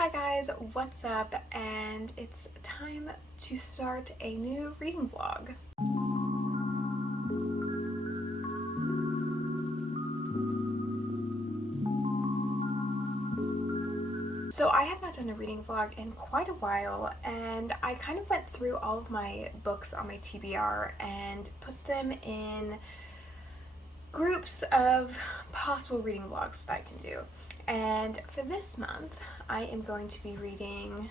Hi guys, what's up? And it's time to start a new reading vlog. So I have not done a reading vlog in quite a while, and I kind of went through all of my books on my TBR and put them in groups of possible reading vlogs that I can do. And for this month, I am going to be reading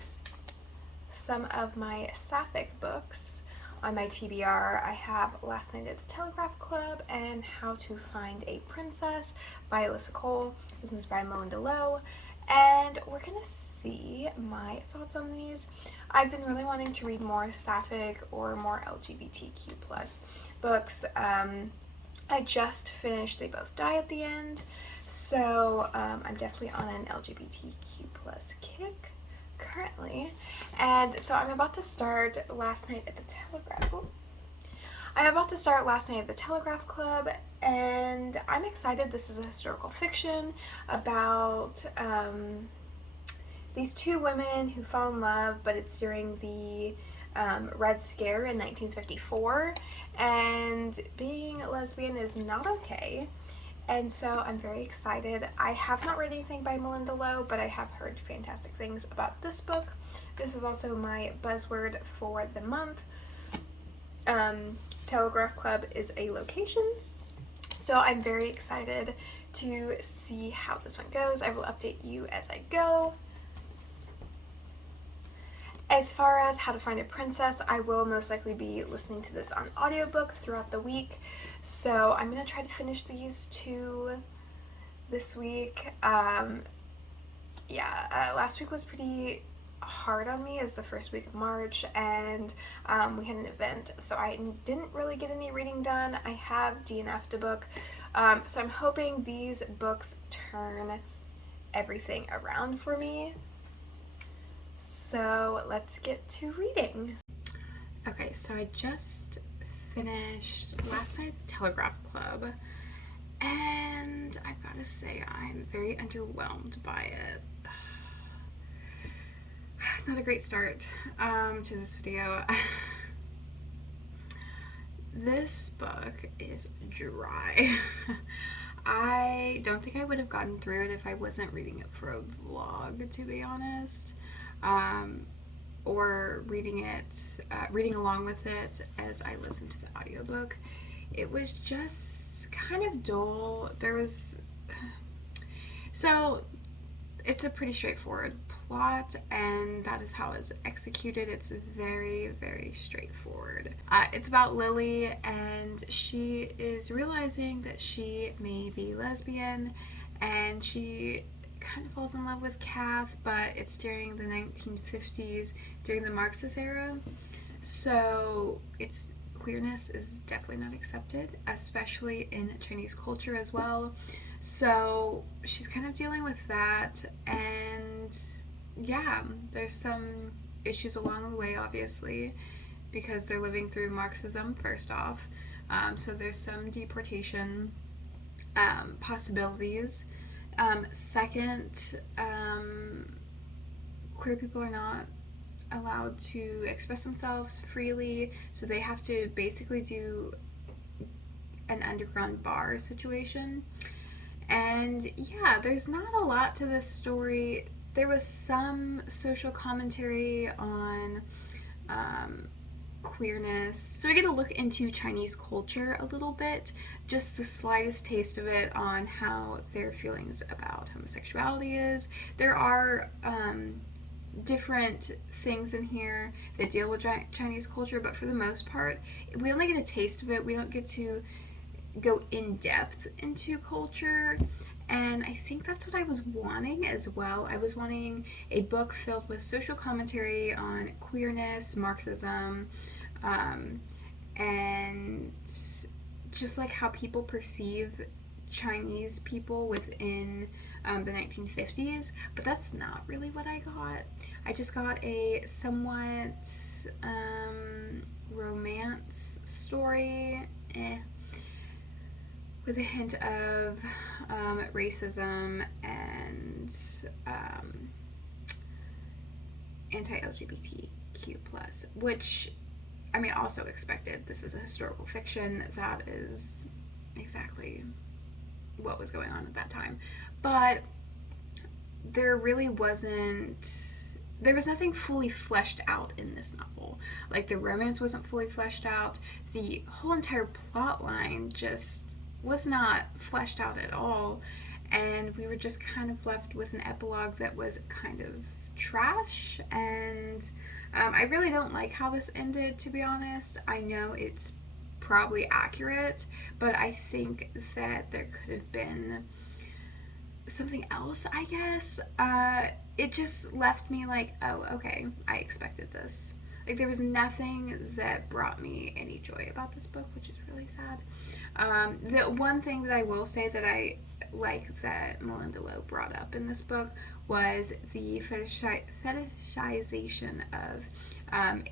some of my Sapphic books on my TBR. I have Last Night at the Telegraph Club and How to Find a Princess by Alyssa Cole. This one's by Melinda Lowe. And we're gonna see my thoughts on these. I've been really wanting to read more Sapphic or more LGBTQ plus books. I just finished They Both Die at the End, so I'm definitely on an LGBTQ plus kick currently. And so I'm about to start Last Night at the Telegraph. I'm about to start Last Night at the Telegraph Club, and I'm excited. This is a historical fiction about these two women who fall in love, but it's during the Red Scare in 1954, and being a lesbian is not okay. And so I'm very excited. I have not read anything by Melinda Lowe, but I have heard fantastic things about this book. This is also my buzzword for the month. Telegraph Club is a location, so I'm very excited to see how this one goes. I will update you as I go. As far as How to Find a Princess, I will most likely be listening to this on audiobook throughout the week, so I'm going to try to finish these two this week. Last week was pretty hard on me. It was the first week of March, and we had an event, so I didn't really get any reading done. I have DNF'd a book, so I'm hoping these books turn everything around for me. So let's get to reading. Okay, so I just finished Last Night at the Telegraph Club, and I've got to say I'm very underwhelmed by it. Not a great start to this video. This book is dry. I don't think I would have gotten through it if I wasn't reading it for a vlog, to be honest. Or reading along with it as I listened to the audiobook. It was just kind of dull. So it's a pretty straightforward plot, and that is how it's executed. It's very, very straightforward. It's about Lily, and she is realizing that she may be lesbian, and she kind of falls in love with Kath, but it's during the 1950s, during the Marxist era, so queerness is definitely not accepted, especially in Chinese culture as well. So she's kind of dealing with that, and yeah, there's some issues along the way, obviously, because they're living through Marxism, first off. So there's some deportation possibilities. Second, queer people are not allowed to express themselves freely, so they have to basically do an underground bar situation. And yeah, there's not a lot to this story. There was some social commentary on queerness, so I get to look into Chinese culture a little bit, just the slightest taste of it on how their feelings about homosexuality is. There are different things in here that deal with Chinese culture, but for the most part, we only get a taste of it. We don't get to go in depth into culture, and I think that's what I was wanting as well. I was wanting a book filled with social commentary on queerness, Marxism, and just like how people perceive Chinese people within the 1950s, but that's not really what I got. I just got a somewhat romance story, with a hint of racism and anti-LGBTQ plus, which, I mean, also expected. This is a historical fiction. That is exactly what was going on at that time. But there really wasn't, there was nothing fully fleshed out in this novel. Like, the romance wasn't fully fleshed out. The whole entire plot line just was not fleshed out at all. And we were just kind of left with an epilogue that was kind of trash. And I really don't like how this ended, to be honest. I know it's probably accurate, but I think that there could have been something else, I guess. It just left me like, oh, okay, I expected this. Like, there was nothing that brought me any joy about this book, which is really sad. The one thing that I will say that I like that Melinda Lowe brought up in this book was the fetishization of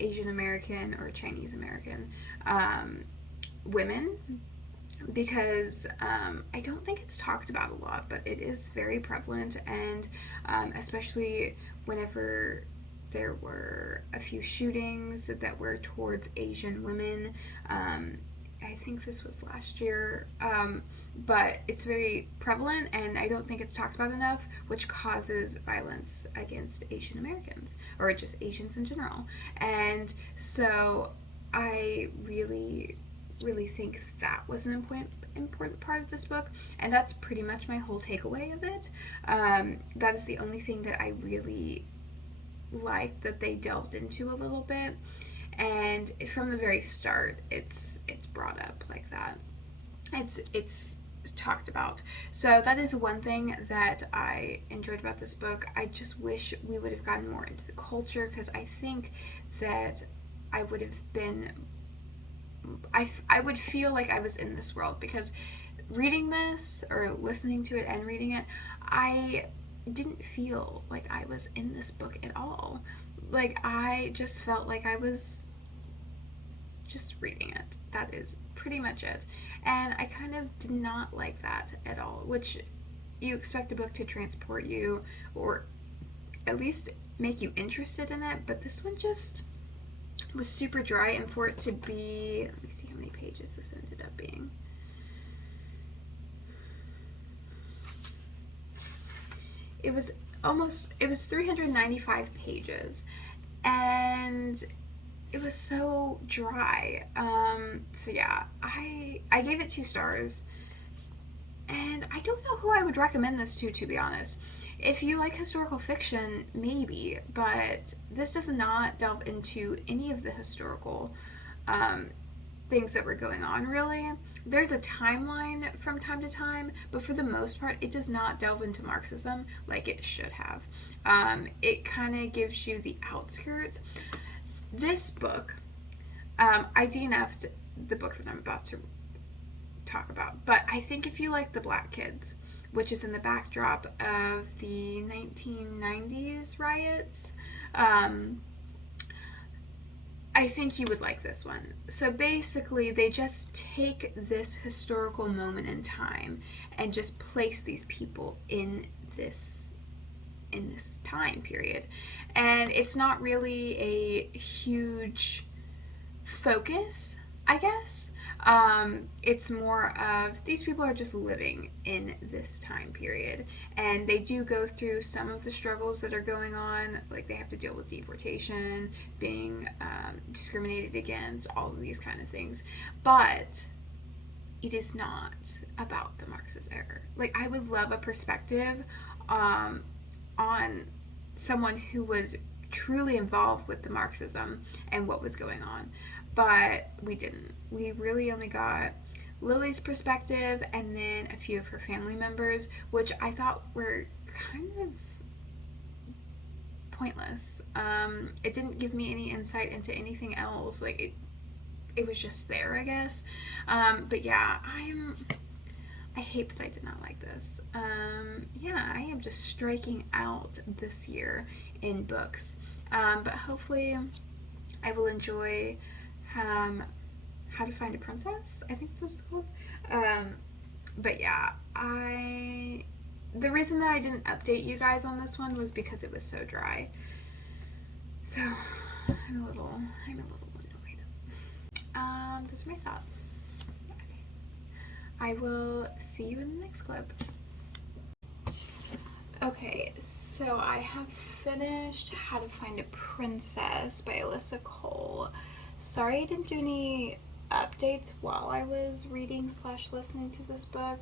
Asian American or Chinese American women, because I don't think it's talked about a lot, but it is very prevalent, and especially whenever there were a few shootings that were towards Asian women. I think this was last year, but it's very prevalent, and I don't think it's talked about enough, which causes violence against Asian Americans, or just Asians in general. And so I really think that was an important part of this book, and that's pretty much my whole takeaway of it. That is the only thing that I really liked that they delved into a little bit, and from the very start it's brought up like that. It's talked about. So that is one thing that I enjoyed about this book. I just wish we would have gotten more into the culture, because I think that I would have been I would feel like I was in this world, because reading this, or listening to it and reading it, I didn't feel like I was in this book at all. Like, I just felt like I was just reading it. That is pretty much it. And I kind of did not like that at all, which you expect a book to transport you, or at least make you interested in it, but this one just was super dry. And for it to be, let me see how many pages this ended up being. It was 395 pages, and it was so dry. So yeah, I gave it 2 stars, and I don't know who I would recommend this to be honest. If you like historical fiction, maybe, but this does not delve into any of the historical things that were going on, really. There's a timeline from time to time, but for the most part, it does not delve into Marxism like it should have. It kind of gives you the outskirts. This book, I DNF'd the book that I'm about to talk about, but I think if you like The Black Kids, which is in the backdrop of the 1990s riots, I think you would like this one. So basically, they just take this historical moment in time and just place these people in this time period. And it's not really a huge focus, I guess. It's more of these people are just living in this time period, and they do go through some of the struggles that are going on, like they have to deal with deportation, being discriminated against, all of these kind of things. But it is not about the Marxist era. Like, I would love a perspective on someone who was truly involved with the Marxism and what was going on. But we didn't. We really only got Lily's perspective and then a few of her family members, which I thought were kind of pointless. It didn't give me any insight into anything else. Like, it was just there, I guess. But yeah, I hate that I did not like this. Yeah, I am just striking out this year in books. But hopefully I will enjoy How to Find a Princess, I think that's what it's called. But yeah, the reason that I didn't update you guys on this one was because it was so dry. So I'm a little annoyed. Those are my thoughts. Okay. I will see you in the next clip. Okay, so I have finished How to Find a Princess by Alyssa Cole. Sorry I didn't do any updates while I was reading / listening to this book,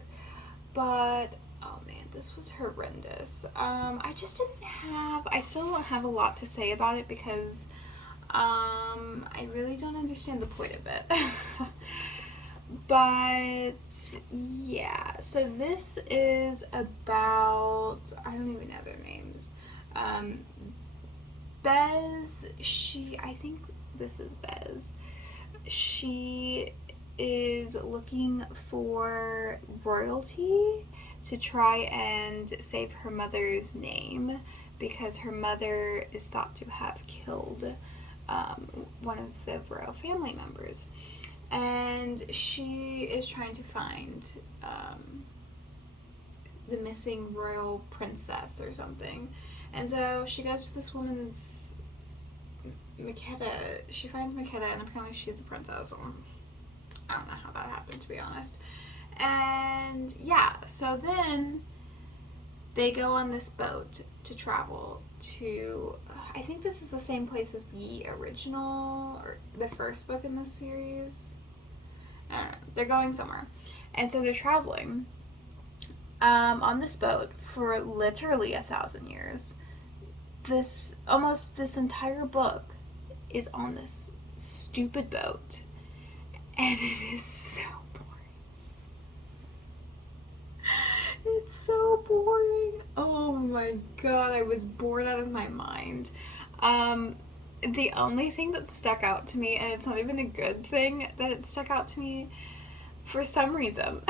but oh man, this was horrendous. I still don't have a lot to say about it because I really don't understand the point of it. But yeah, so this is about, I don't even know their names. Bez, I think this is Bez. She is looking for royalty to try and save her mother's name because her mother is thought to have killed one of the royal family members. And she is trying to find the missing royal princess or something. And so she goes to this woman's, Makeda. She finds Makeda, and apparently she's the princess. I don't know how that happened, to be honest. And yeah, so then they go on this boat to travel to, I think this is the same place as the original, or the first book in this series. I don't know. They're going somewhere. And so they're traveling on this boat for literally 1,000 years. This entire book is on this stupid boat. And it is so boring. It's so boring. Oh my god, I was bored out of my mind. The only thing that stuck out to me, and it's not even a good thing that it stuck out to me, for some reason,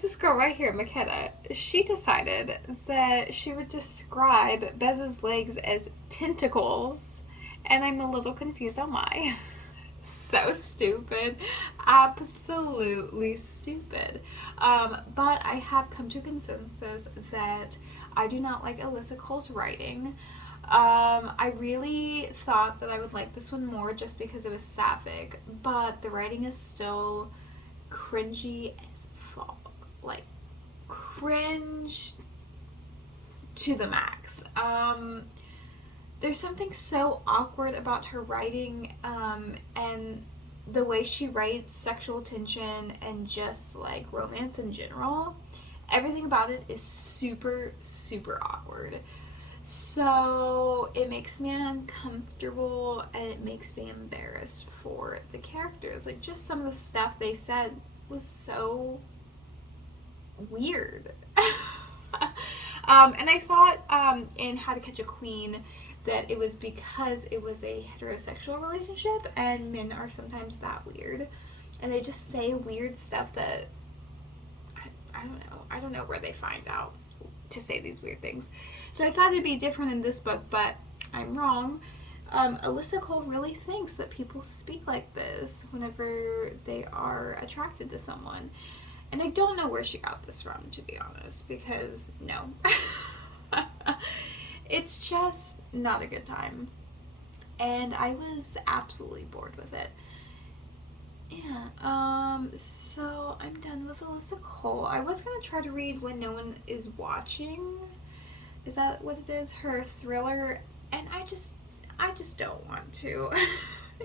this girl right here, Makeda, she decided that she would describe Bez's legs as tentacles, and I'm a little confused on why. So stupid. Absolutely stupid. But I have come to a consensus that I do not like Alyssa Cole's writing. I really thought that I would like this one more just because it was Sapphic, but the writing is still cringy as fuck. Like, cringe to the max. There's something so awkward about her writing, and the way she writes sexual tension and just like romance in general. Everything about it is super, super awkward. So it makes me uncomfortable and it makes me embarrassed for the characters. Like, just some of the stuff they said was so weird. And I thought in How to Catch a Queen that it was because it was a heterosexual relationship and men are sometimes that weird. And they just say weird stuff that I don't know. I don't know where they find out to say these weird things. So I thought it'd be different in this book, but I'm wrong. Alyssa Cole really thinks that people speak like this whenever they are attracted to someone. And I don't know where she got this from, to be honest, because no. It's just not a good time. And I was absolutely bored with it. Yeah, so I'm done with Alyssa Cole. I was going to try to read When No One Is Watching. Is that what it is? Her thriller. And I just don't want to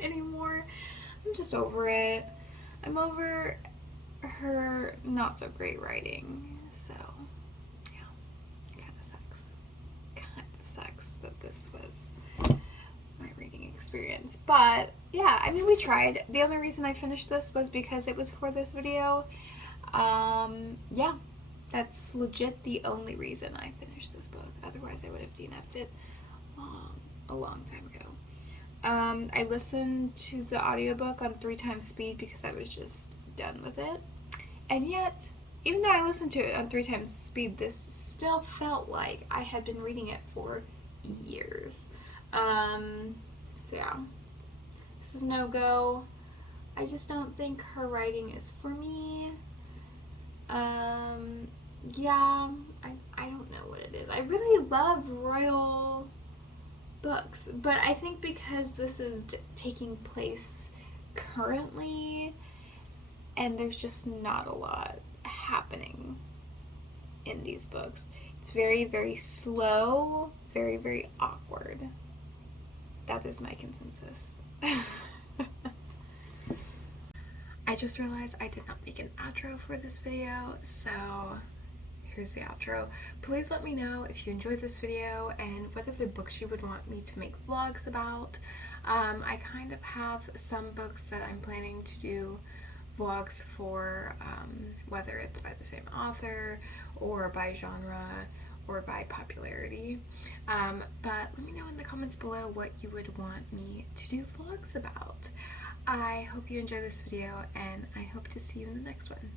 anymore. I'm just over it. I'm over her not so great writing. So, yeah, it kind of sucks. Kind of sucks that this was my reading experience. But yeah, I mean, we tried. The only reason I finished this was because it was for this video. Yeah, that's legit the only reason I finished this book. Otherwise, I would have DNF'd it a long time ago. I listened to the audiobook on 3 times speed because I was just done with it. And yet, even though I listened to it on 3 times speed, this still felt like I had been reading it for years. So yeah, this is no go. I just don't think her writing is for me. Yeah, I don't know what it is. I really love royal books. But I think because this is taking place currently and there's just not a lot happening in these books, it's very, very slow, very, very awkward. That is my consensus. I just realized I did not make an outro for this video, so here's the outro. Please let me know if you enjoyed this video and what other books you would want me to make vlogs about. I kind of have some books that I'm planning to do vlogs for, whether it's by the same author or by genre or by popularity. But let me know in the comments below what you would want me to do vlogs about. I hope you enjoy this video, and I hope to see you in the next one.